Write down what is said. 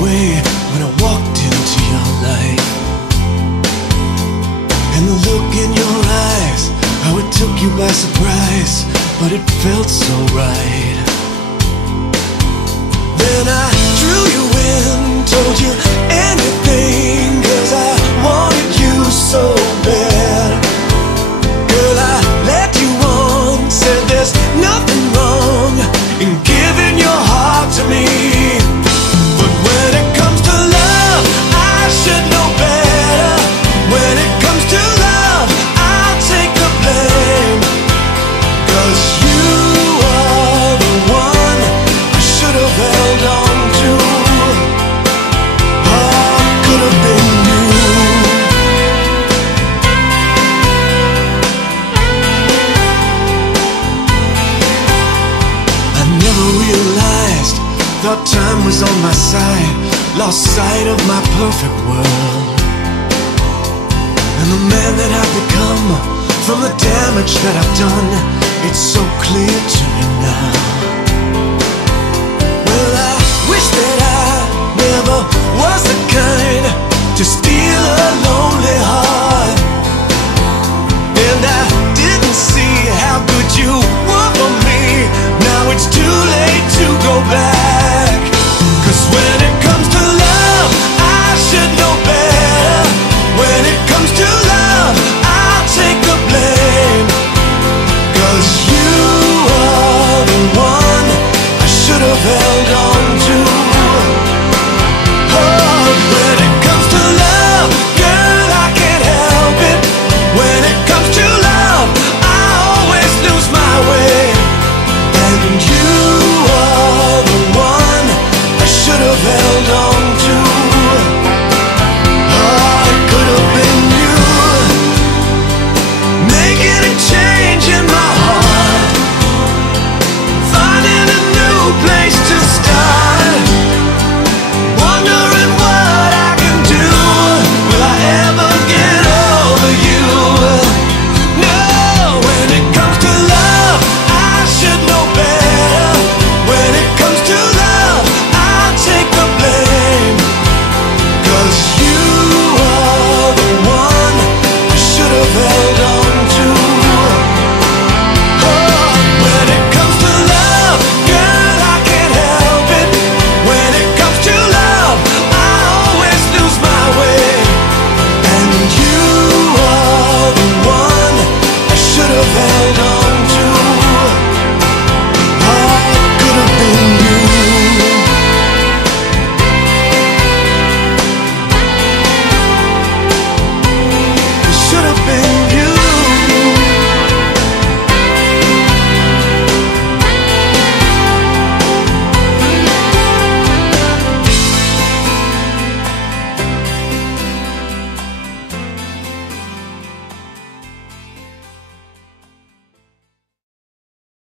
away when I walked into your life. And the look in your eyes, how it took you by surprise, but it felt so right. Then I drew you in, told you anything, 'cause I wanted you so bad. Girl, I led you on, said there's nothing wrong in giving your heart to me. But when it comes to love, I should know better. When it comes to love, I'll take the blame. 'Cause you are the one I should have held on to. Oh, could have been you. I never realized, thought time was on my side, lost sight of my perfect world. And the man that I've become, from the damage that I've done, it's so clear to me now. Well, I wish that I